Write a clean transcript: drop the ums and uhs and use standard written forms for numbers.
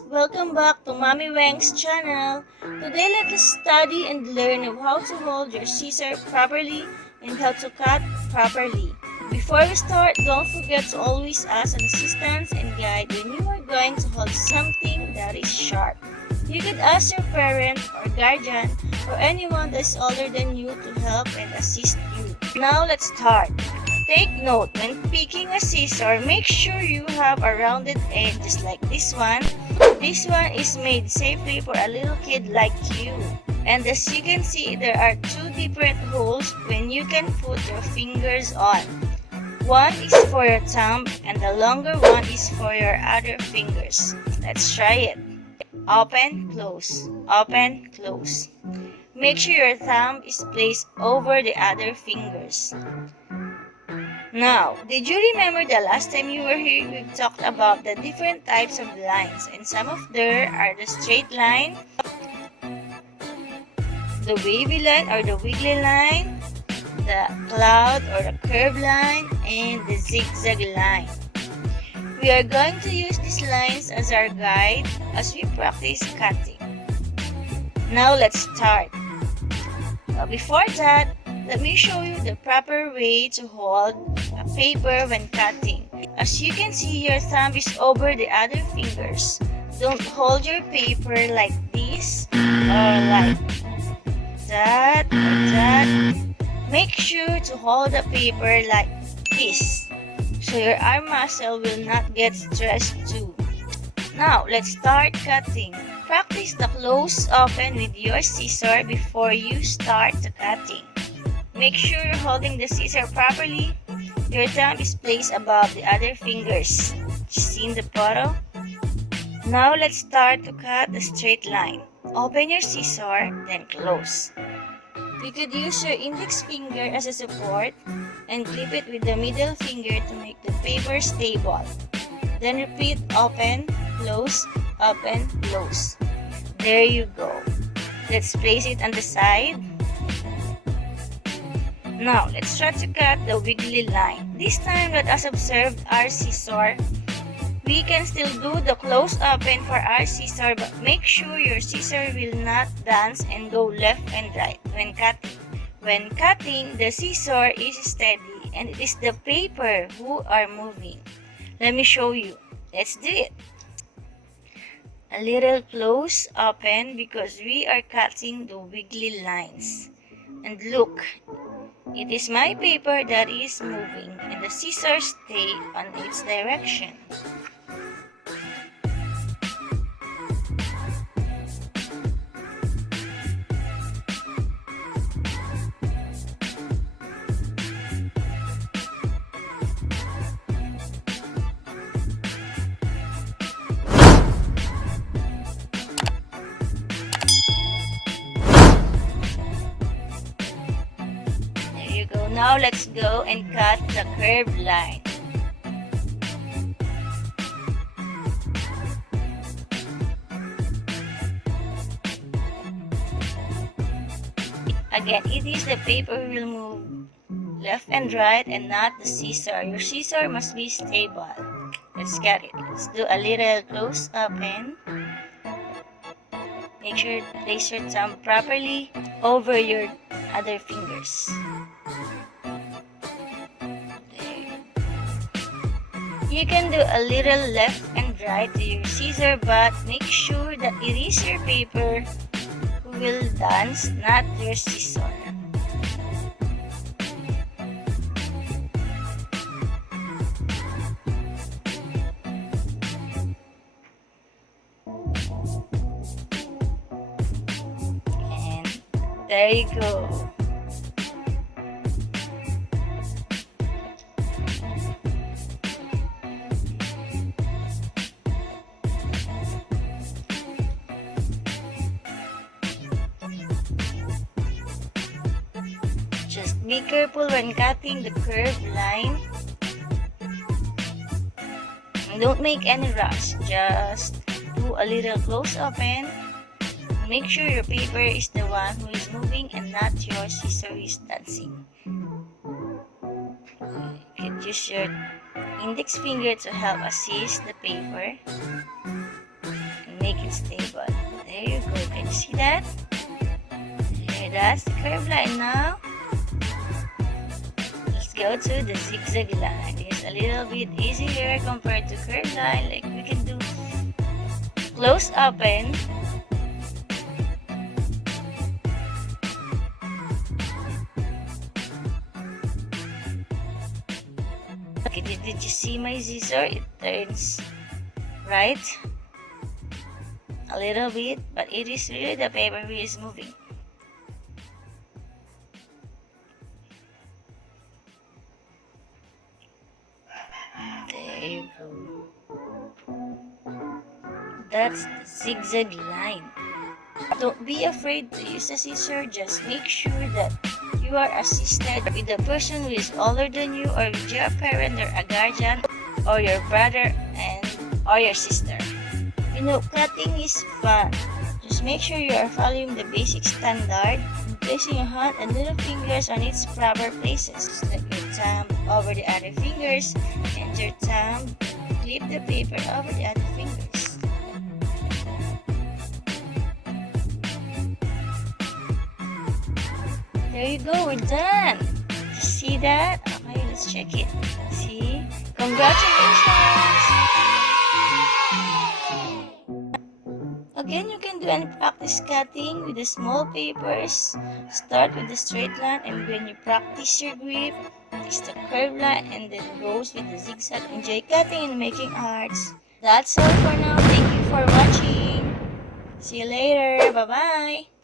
guys! Welcome back to Mummy Weng's channel. Today let us study and learn of how to hold your scissor properly and how to cut properly. Before we start, don't forget to always ask an assistant and guide when you are going to hold something that is sharp. You could ask your parent or guardian or anyone that is older than you to help and assist you. Now let's start. Take note, when picking a scissor, make sure you have a rounded edge just like this one. This one is made safely for a little kid like you. And as you can see, there are two different holes when you can put your fingers on. One is for your thumb and the longer one is for your other fingers. Let's try it. Open, close, open, close. Make sure your thumb is placed over the other fingers. Now, did you remember the last time you were here, we talked about the different types of lines, and some of there are the straight line, the wavy line or the wiggly line, the cloud or the curved line, and the zigzag line. We are going to use these lines as our guide as we practice cutting. Now let's start. Before that, let me show you the proper way to hold a paper when cutting. As you can see, your thumb is over the other fingers. Don't hold your paper like this or like that or that. Make sure to hold the paper like this so your arm muscle will not get stressed too. Now, let's start cutting. Practice the close-open with your scissor before you start the cutting. Make sure you're holding the scissor properly. Your thumb is placed above the other fingers. See in the photo? Now let's start to cut the straight line. Open your scissor, then close. You could use your index finger as a support and clip it with the middle finger to make the paper stable. Then repeat open, close, open, close. There you go. Let's place it on the side. Now, let's try to cut the wiggly line. This time, let us observe our scissor. We can still do the close open for our scissor, but make sure your scissor will not dance and go left and right when cutting. When cutting, the scissor is steady and it is the paper who are moving. Let me show you. Let's do it. A little close open because we are cutting the wiggly lines. And look, it is my paper that is moving and the scissors stay on its direction. Now let's go and cut the curved line. Again, it is the paper who will move left and right and not the scissor. Your scissor must be stable. Let's cut it. Let's do a little close open. Make sure to place your thumb properly over your other fingers. You can do a little left and right to your scissor, but make sure that it is your paper who will dance, not your scissor. And there you go. Just be careful when cutting the curved line. And don't make any rush. Just do a little close open. Make sure your paper is the one who is moving and not your scissor is dancing. You can use your index finger to help assist the paper. make it stable. There you go. Can you see that? There, that's the curved line now. Let's go to the zigzag line. It's a little bit easier compared to curved line. Like we can do close open. Okay, did you see my scissor? It turns right a little bit, but it is really the paper who is moving. There you go. That's the zigzag line. Don't be afraid to use a scissor. Just make sure that you are assisted with a person who is older than you, or with your parent or a guardian, or your brother or your sister. You know, cutting is fun. Just make sure you are following the basic standard and placing your hand and little fingers on its proper places. Just like your thumb over the other fingers and your thumb clip the paper over the other fingers. There you go, we're done. See that? Okay, let's check it. See? Congratulations! Again, you can do any practice cutting with the small papers. Start with the straight line, and when you practice your grip, it's the curved line, and then goes with the zigzag. Enjoy cutting and making arts. That's all for now. Thank you for watching. See you later. Bye-bye.